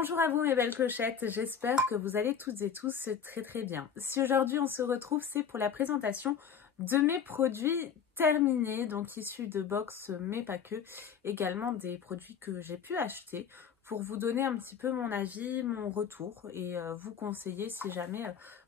Bonjour à vous mes belles clochettes, j'espère que vous allez toutes et tous très bien. Si aujourd'hui on se retrouve, c'est pour la présentation de mes produits terminés, donc issus de box mais pas que, également des produits que j'ai pu acheter pour vous donner un petit peu mon avis, mon retour et vous conseiller si jamais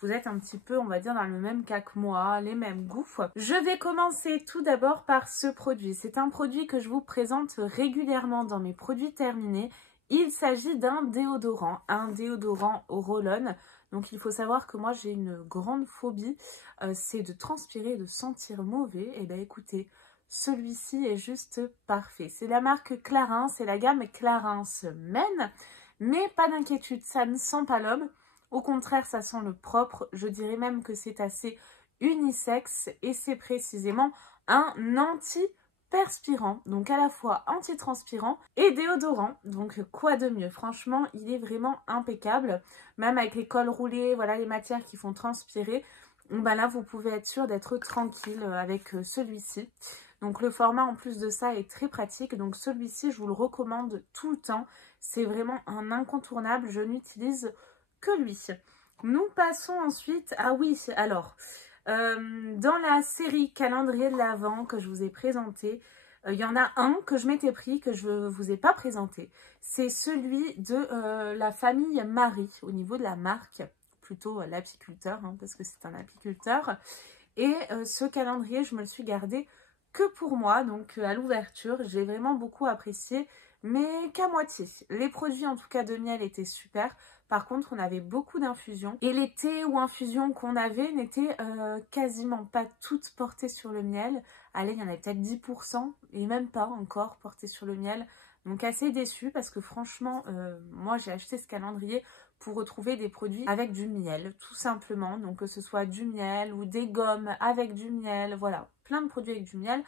vous êtes un petit peu, on va dire, dans le même cas que moi, les mêmes goûts. Je vais commencer tout d'abord par ce produit. C'est un produit que je vous présente régulièrement dans mes produits terminés. Il s'agit d'un déodorant au roll-on. Donc il faut savoir que moi j'ai une grande phobie, c'est de transpirer et de sentir mauvais. Et bien écoutez, celui-ci est juste parfait. C'est la marque Clarins, c'est la gamme Clarins Men. Mais pas d'inquiétude, ça ne sent pas l'homme. Au contraire, ça sent le propre. Je dirais même que c'est assez unisexe et c'est précisément un anti-perspirant, donc à la fois antitranspirant et déodorant. Donc quoi de mieux? Franchement, il est vraiment impeccable. Même avec les cols roulés, voilà les matières qui font transpirer. Ben là, vous pouvez être sûr d'être tranquille avec celui-ci. Donc le format en plus de ça est très pratique. Donc celui-ci, je vous le recommande tout le temps. C'est vraiment un incontournable. Je n'utilise que lui. Nous passons ensuite... Ah oui, alors... dans la série calendrier de l'Avent que je vous ai présenté, il y en a un que je m'étais pris, que je ne vous ai pas présenté. C'est celui de la famille Marie, au niveau de la marque, plutôt l'apiculteur, hein, parce que c'est un apiculteur. Et ce calendrier, je me le suis gardé que pour moi, donc à l'ouverture, j'ai vraiment beaucoup apprécié, mais qu'à moitié. Les produits en tout cas de miel étaient super. Par contre, on avait beaucoup d'infusions. Et les thés ou infusions qu'on avait n'étaient quasiment pas toutes portées sur le miel. Allez, il y en avait peut-être 10% et même pas encore portées sur le miel. Donc assez déçue parce que franchement, moi j'ai acheté ce calendrier pour retrouver des produits avec du miel, tout simplement. Donc que ce soit du miel ou des gommes avec du miel, voilà. Plein de produits avec du miel,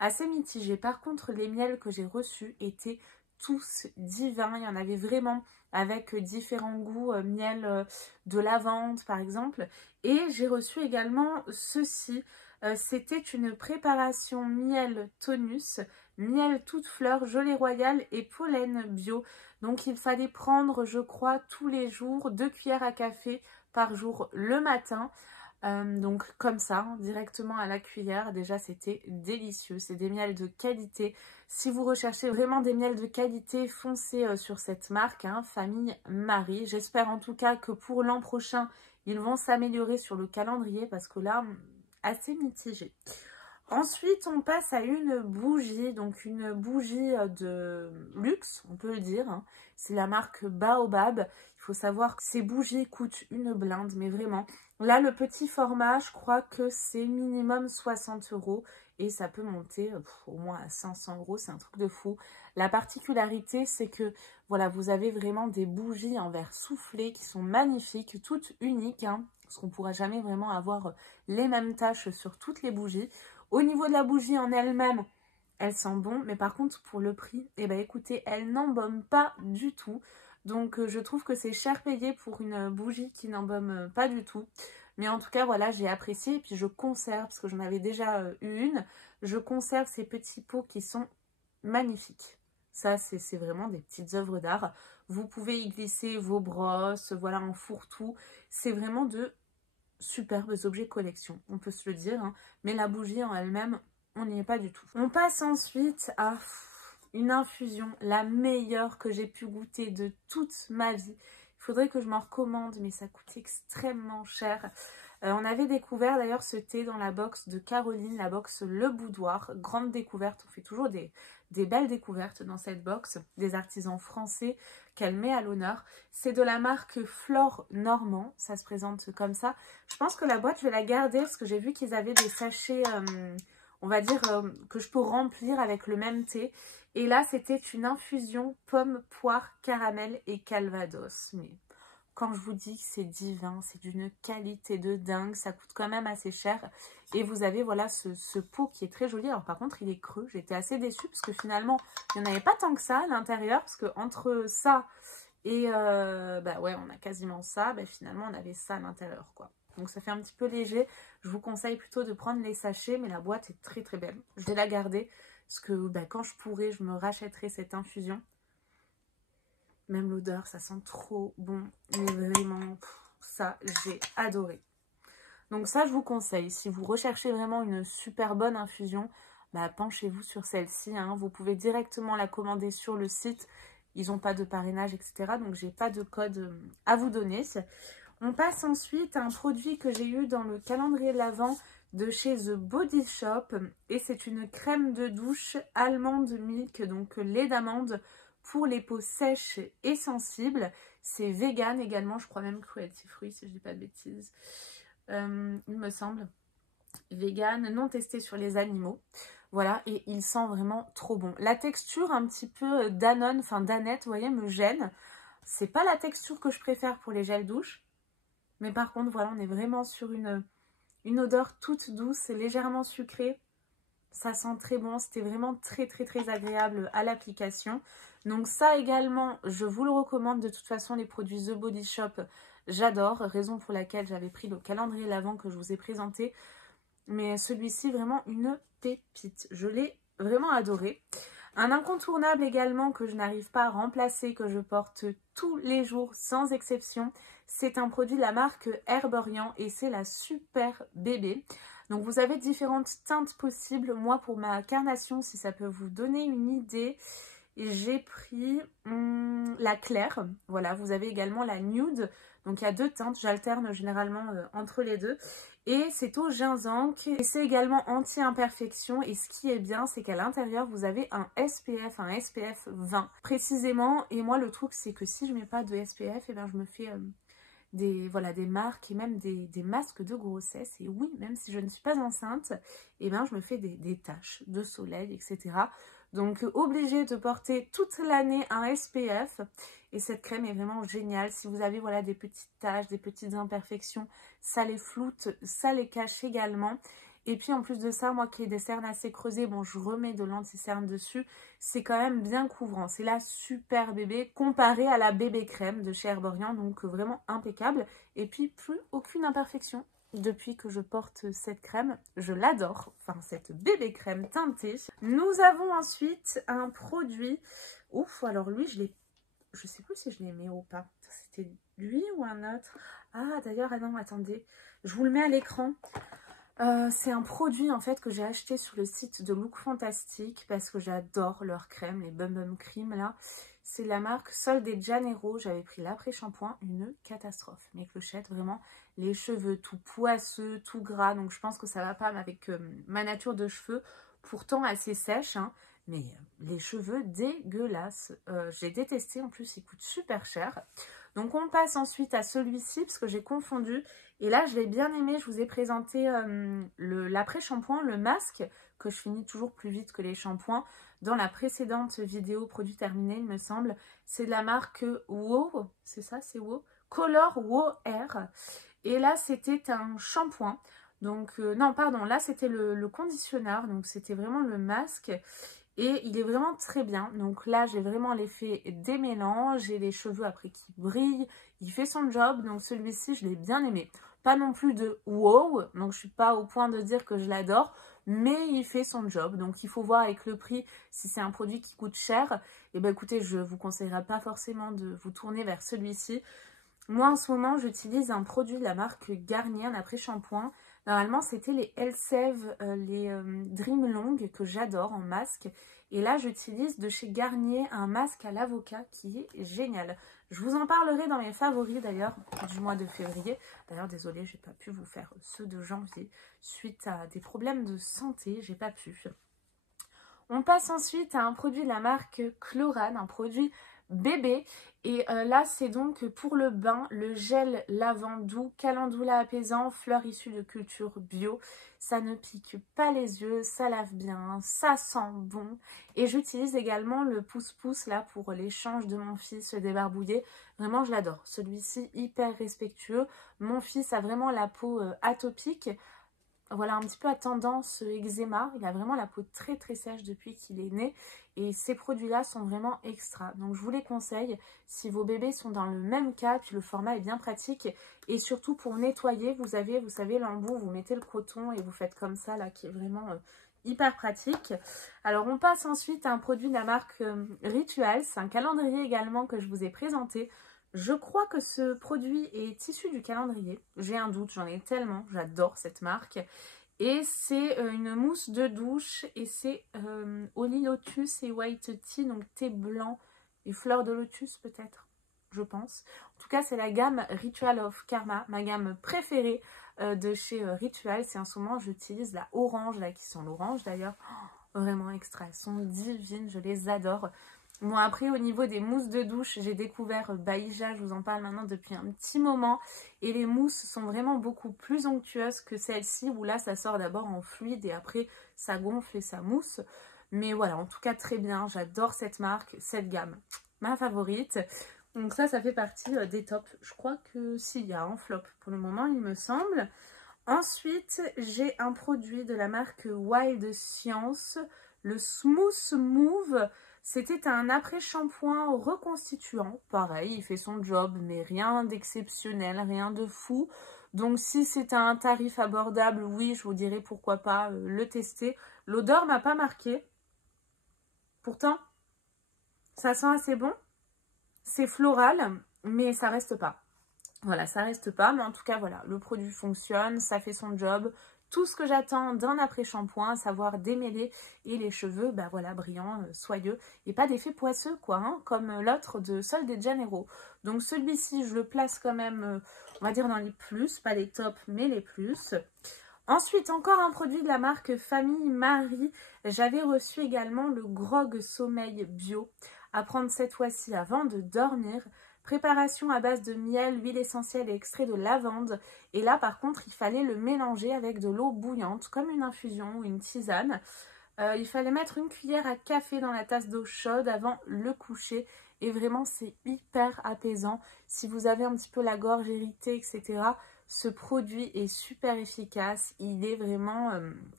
assez mitigés. Par contre, les miels que j'ai reçus étaient tous divins. Il y en avait vraiment avec différents goûts, miel de lavande par exemple. Et j'ai reçu également ceci. C'était une préparation miel tonus, miel toute fleur, gelée royale et pollen bio. Donc il fallait prendre, je crois, tous les jours 2 cuillères à café par jour le matin. Donc comme ça, directement à la cuillère, déjà c'était délicieux. C'est des miels de qualité. Si vous recherchez vraiment des miels de qualité, foncez sur cette marque, hein, Famille Marie. J'espère en tout cas que pour l'an prochain, ils vont s'améliorer sur le calendrier parce que là, assez mitigé. Ensuite, on passe à une bougie, donc une bougie de luxe, on peut le dire. Hein. C'est la marque Baobab. Il faut savoir que ces bougies coûtent une blinde, mais vraiment. Là, le petit format, je crois que c'est minimum 60 € et ça peut monter au moins à 500 €. C'est un truc de fou. La particularité, c'est que voilà, vous avez vraiment des bougies en verre soufflé qui sont magnifiques, toutes uniques, hein, parce qu'on ne pourra jamais vraiment avoir les mêmes taches sur toutes les bougies. Au niveau de la bougie en elle-même, elle sent bon, mais par contre pour le prix, eh ben écoutez, elle n'embaume pas du tout. Donc je trouve que c'est cher payé pour une bougie qui n'embaume pas du tout. Mais en tout cas, voilà, j'ai apprécié et puis je conserve, parce que j'en avais déjà eu une, je conserve ces petits pots qui sont magnifiques. Ça, c'est vraiment des petites œuvres d'art. Vous pouvez y glisser vos brosses, voilà, en fourre-tout. C'est vraiment de superbes objets collection, on peut se le dire, hein. Mais la bougie en elle-même, on n'y est pas du tout. On passe ensuite à une infusion, la meilleure que j'ai pu goûter de toute ma vie. Il faudrait que je m'en recommande, mais ça coûte extrêmement cher. On avait découvert d'ailleurs ce thé dans la box de Caroline, la box Le Boudoir. Grande découverte, on fait toujours des belles découvertes dans cette box, des artisans français qu'elle met à l'honneur. C'est de la marque Flore Normand, ça se présente comme ça. Je pense que la boîte, je vais la garder parce que j'ai vu qu'ils avaient des sachets, on va dire, que je peux remplir avec le même thé. Et là, c'était une infusion pomme, poire, caramel et calvados. Mais quand je vous dis que c'est divin, c'est d'une qualité de dingue, ça coûte quand même assez cher. Et vous avez voilà ce pot qui est très joli. Alors par contre, il est creux. J'étais assez déçue parce que finalement, il n'y en avait pas tant que ça à l'intérieur. Parce que entre ça et bah ouais, on a quasiment ça. Bah finalement, on avait ça à l'intérieur, quoi. Donc ça fait un petit peu léger. Je vous conseille plutôt de prendre les sachets, mais la boîte est très très belle. Je vais la garder parce que bah, quand je pourrai, je me rachèterai cette infusion. Même l'odeur, ça sent trop bon. Mais vraiment, ça, j'ai adoré. Donc ça, je vous conseille. Si vous recherchez vraiment une super bonne infusion, bah, penchez-vous sur celle-ci. Hein. Vous pouvez directement la commander sur le site. Ils n'ont pas de parrainage, etc. Donc, j'ai pas de code à vous donner. On passe ensuite à un produit que j'ai eu dans le calendrier de l'Avent de chez The Body Shop. Et c'est une crème de douche almande milk, donc lait d'amande pour les peaux sèches et sensibles. C'est vegan également, je crois même cruelty free si je dis pas de bêtises. Il me semble. Vegan, non testé sur les animaux. Voilà, et il sent vraiment trop bon. La texture un petit peu Danone, enfin Danette, vous voyez, me gêne. C'est pas la texture que je préfère pour les gels douche. Mais par contre, voilà, on est vraiment sur une odeur toute douce, légèrement sucrée. Ça sent très bon, c'était vraiment très agréable à l'application. Donc ça également, je vous le recommande. De toute façon, les produits The Body Shop, j'adore. Raison pour laquelle j'avais pris le calendrier l'Avent que je vous ai présenté. Mais celui-ci, vraiment une pépite. Je l'ai vraiment adoré. Un incontournable également que je n'arrive pas à remplacer, que je porte tous les jours sans exception. C'est un produit de la marque Herborian et c'est la Super Bébé. Donc vous avez différentes teintes possibles. Moi pour ma carnation, si ça peut vous donner une idée, j'ai pris la claire. Voilà, vous avez également la nude. Donc il y a 2 teintes, j'alterne généralement entre les deux. Et c'est au gingembre et c'est également anti-imperfection. Et ce qui est bien, c'est qu'à l'intérieur, vous avez un SPF 20 précisément. Et moi, le truc, c'est que si je mets pas de SPF, et ben, je me fais des marques et même des masques de grossesse. Et oui, même si je ne suis pas enceinte, et ben, je me fais des taches de soleil, etc. Donc, obligée de porter toute l'année un SPF. Et cette crème est vraiment géniale. Si vous avez voilà, des petites taches, des petites imperfections, ça les floute, ça les cache également. Et puis en plus de ça, moi qui ai des cernes assez creusées, bon je remets de l'anti-cerne dessus. C'est quand même bien couvrant. C'est la Super Bébé comparée à la bébé crème de chez Herborian. Donc vraiment impeccable. Et puis plus aucune imperfection. Depuis que je porte cette crème, je l'adore. Enfin cette bébé crème teintée. Nous avons ensuite un produit. Ouf, alors lui je sais plus si je l'ai aimé ou pas. C'était lui ou un autre? Ah d'ailleurs, ah non, attendez. Je vous le mets à l'écran. C'est un produit en fait que j'ai acheté sur le site de Look Fantastic parce que j'adore leur crème, les Bum Bum Cream là. C'est la marque Sol de Janeiro. J'avais pris l'après-shampoing, une catastrophe. Mes clochettes, vraiment, les cheveux tout poisseux, tout gras. Donc je pense que ça va pas avec ma nature de cheveux, pourtant assez sèche, hein. Mais les cheveux dégueulasses. J'ai détesté, en plus il coûte super cher. Donc on passe ensuite à celui-ci parce que j'ai confondu. Et là je l'ai bien aimé, je vous ai présenté l'après-shampoing, le masque, que je finis toujours plus vite que les shampoings. Dans la précédente vidéo produit terminé il me semble. C'est de la marque WOW, c'est ça, c'est WOW, Color WOW Air. Et là c'était un shampoing. Donc non pardon, là c'était le conditionneur, donc c'était vraiment le masque. Et il est vraiment très bien. Donc là, j'ai vraiment l'effet des mélanges. J'ai les cheveux après qui brillent. Il fait son job. Donc celui-ci, je l'ai bien aimé. Pas non plus de wow. Donc je suis pas au point de dire que je l'adore. Mais il fait son job. Donc il faut voir avec le prix si c'est un produit qui coûte cher. Et ben écoutez, je vous conseillerais pas forcément de vous tourner vers celui-ci. Moi en ce moment, j'utilise un produit de la marque Garnier, un après-shampoing. Normalement, c'était les Elseve, les Dream Long que j'adore en masque. Et là, j'utilise de chez Garnier un masque à l'avocat qui est génial. Je vous en parlerai dans mes favoris d'ailleurs du mois de février. D'ailleurs, désolée, j'ai pas pu vous faire ceux de janvier suite à des problèmes de santé. J'ai pas pu. On passe ensuite à un produit de la marque Chlorane, un produit bébé. Et là, c'est donc pour le bain, le gel lavant doux, calendula apaisant, fleurs issues de culture bio. Ça ne pique pas les yeux, ça lave bien, ça sent bon. Et j'utilise également le pouce-pouce là pour l'échange de mon fils débarbouillé. Vraiment, je l'adore. Celui-ci, hyper respectueux. Mon fils a vraiment la peau atopique. Voilà, un petit peu à tendance eczéma. Il a vraiment la peau très sèche depuis qu'il est né. Et ces produits-là sont vraiment extra. Donc je vous les conseille si vos bébés sont dans le même cas. Puis le format est bien pratique. Et surtout pour nettoyer, vous avez, vous savez, l'embout, vous mettez le coton et vous faites comme ça là, qui est vraiment hyper pratique. Alors on passe ensuite à un produit de la marque Rituals, c'est un calendrier également que je vous ai présenté. Je crois que ce produit est issu du calendrier, j'ai un doute, j'en ai tellement, j'adore cette marque. Et c'est une mousse de douche et c'est Holy Lotus et White Tea, donc thé blanc et fleurs de lotus peut-être, je pense. En tout cas, c'est la gamme Ritual of Karma, ma gamme préférée de chez Ritual. C'est en ce moment, j'utilise la orange, là, qui sent l'orange d'ailleurs. Oh, vraiment extra, elles sont divines, je les adore. Bon, après, au niveau des mousses de douche, j'ai découvert Baïja, je vous en parle maintenant depuis un petit moment. Et les mousses sont vraiment beaucoup plus onctueuses que celle-ci, où là, ça sort d'abord en fluide et après, ça gonfle et ça mousse. Mais voilà, en tout cas, très bien, j'adore cette marque, cette gamme, ma favorite. Donc ça fait partie des tops. Je crois que s'il y a un flop pour le moment, il me semble. Ensuite, j'ai un produit de la marque Wild Science, le Smooth Move. C'était un après-shampoing reconstituant. Pareil, il fait son job, mais rien d'exceptionnel, rien de fou. Donc si c'est un tarif abordable, oui, je vous dirais pourquoi pas le tester. L'odeur m'a pas marqué. Pourtant, ça sent assez bon. C'est floral, mais ça reste pas. Voilà, ça reste pas, mais en tout cas, voilà, le produit fonctionne, ça fait son job. Tout ce que j'attends d'un après-shampoing, savoir démêler et les cheveux, bah voilà, brillants, soyeux et pas d'effet poisseux, quoi, hein, comme l'autre de Sol de Janeiro. Donc celui-ci, je le place quand même, on va dire dans les plus, pas les tops, mais les plus. Ensuite, encore un produit de la marque Famille Marie. J'avais reçu également le Grog Sommeil Bio à prendre cette fois-ci avant de dormir. Préparation à base de miel, huile essentielle et extrait de lavande. Et là, par contre, il fallait le mélanger avec de l'eau bouillante, comme une infusion ou une tisane. Il fallait mettre une cuillère à café dans la tasse d'eau chaude avant le coucher. Et vraiment, c'est hyper apaisant. Si vous avez un petit peu la gorge irritée, etc., ce produit est super efficace. Il est vraiment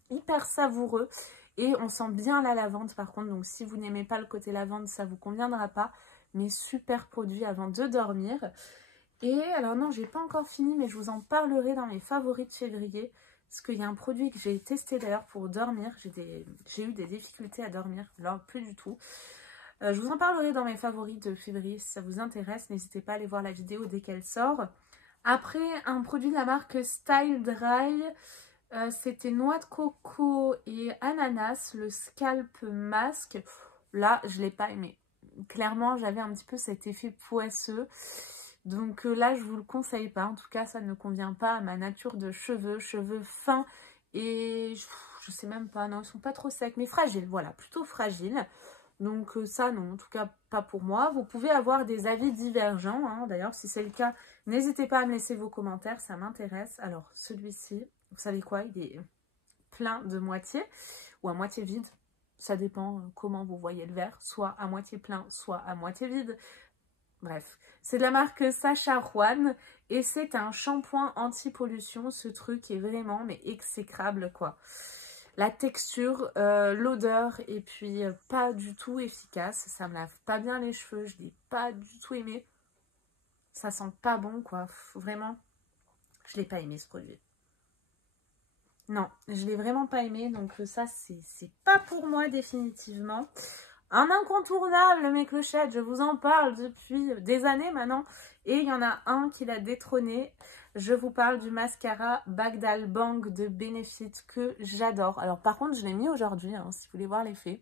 hyper savoureux. Et on sent bien la lavande, par contre. Donc, si vous n'aimez pas le côté lavande, ça ne vous conviendra pas. Mais super produit avant de dormir. Et alors non, j'ai pas encore fini, mais je vous en parlerai dans mes favoris de février. Parce qu'il y a un produit que j'ai testé d'ailleurs pour dormir. J'ai eu des difficultés à dormir, là plus du tout. Je vous en parlerai dans mes favoris de février si ça vous intéresse. N'hésitez pas à aller voir la vidéo dès qu'elle sort. Après, un produit de la marque Style Dry. C'était noix de coco et ananas, le scalp mask. Là, je ne l'ai pas aimé. Clairement, j'avais un petit peu cet effet poisseux. Donc là, je ne vous le conseille pas. En tout cas, ça ne convient pas à ma nature de cheveux. Cheveux fins et je sais même pas. Non, ils ne sont pas trop secs, mais fragiles. Voilà, plutôt fragiles. Donc ça, non, en tout cas, pas pour moi. Vous pouvez avoir des avis divergents. Hein. D'ailleurs, si c'est le cas, n'hésitez pas à me laisser vos commentaires. Ça m'intéresse. Alors, celui-ci, vous savez quoi? Il est plein de moitié ou à moitié vide. Ça dépend comment vous voyez le verre, soit à moitié plein, soit à moitié vide. Bref, c'est de la marque Sacha Juan et c'est un shampoing anti-pollution. Ce truc est vraiment mais exécrable quoi. La texture, l'odeur et puis pas du tout efficace. Ça me lave pas bien les cheveux, je l'ai pas du tout aimé. Ça sent pas bon quoi, vraiment. Je l'ai pas aimé ce produit. Non, je l'ai vraiment pas aimé, donc ça, c'est pas pour moi définitivement. Un incontournable, mes clochettes, je vous en parle depuis des années maintenant. Et il y en a un qui l'a détrôné. Je vous parle du mascara Bagdal Bang de Benefit que j'adore. Alors par contre, je l'ai mis aujourd'hui, hein, si vous voulez voir l'effet.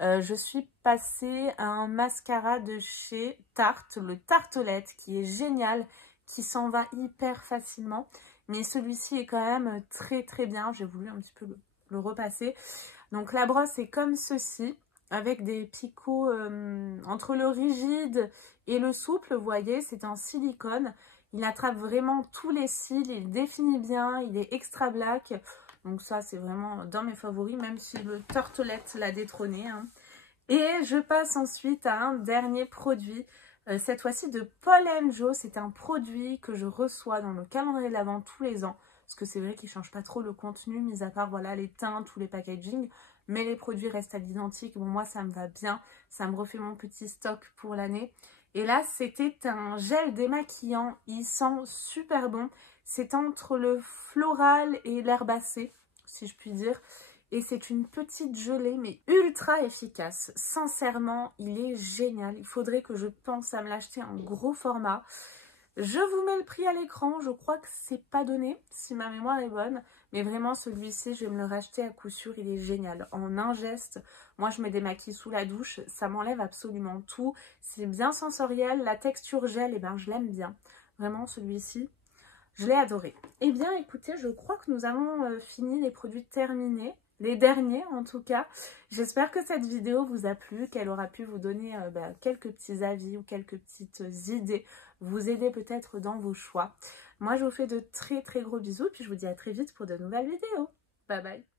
Je suis passée à un mascara de chez Tarte, le Tartelette, qui est génial, qui s'en va hyper facilement. Mais celui-ci est quand même très très bien. J'ai voulu un petit peu le repasser. Donc la brosse est comme ceci, avec des picots entre le rigide et le souple. Vous voyez, c'est en silicone. Il attrape vraiment tous les cils, il définit bien, il est extra black. Donc ça, c'est vraiment dans mes favoris, même si le Tartelette l'a détrôné. Hein. Et je passe ensuite à un dernier produit. Cette fois-ci de Paul & Joe, c'est un produit que je reçois dans le calendrier de l'Avent tous les ans. Parce que c'est vrai qu'il ne change pas trop le contenu, mis à part voilà, les teintes ou les packaging. Mais les produits restent à l'identique. Bon, moi, ça me va bien. Ça me refait mon petit stock pour l'année. Et là, c'était un gel démaquillant. Il sent super bon. C'est entre le floral et l'herbacé, si je puis dire. et c'est une petite gelée mais ultra efficace. Sincèrement, il est génial. Il faudrait que je pense à me l'acheter en gros format. Je vous mets le prix à l'écran, je crois que c'est pas donné si ma mémoire est bonne, mais vraiment celui-ci je vais me le racheter à coup sûr, il est génial. En un geste, moi je me démaquille sous la douche, ça m'enlève absolument tout, c'est bien sensoriel, la texture gel, et ben je l'aime bien. Vraiment celui-ci, je l'ai adoré. Eh bien écoutez, je crois que nous avons fini les produits terminés. Les derniers en tout cas. J'espère que cette vidéo vous a plu, qu'elle aura pu vous donner quelques petits avis ou quelques petites idées, vous aider peut-être dans vos choix. Moi je vous fais de très gros bisous, puis je vous dis à très vite pour de nouvelles vidéos. Bye bye.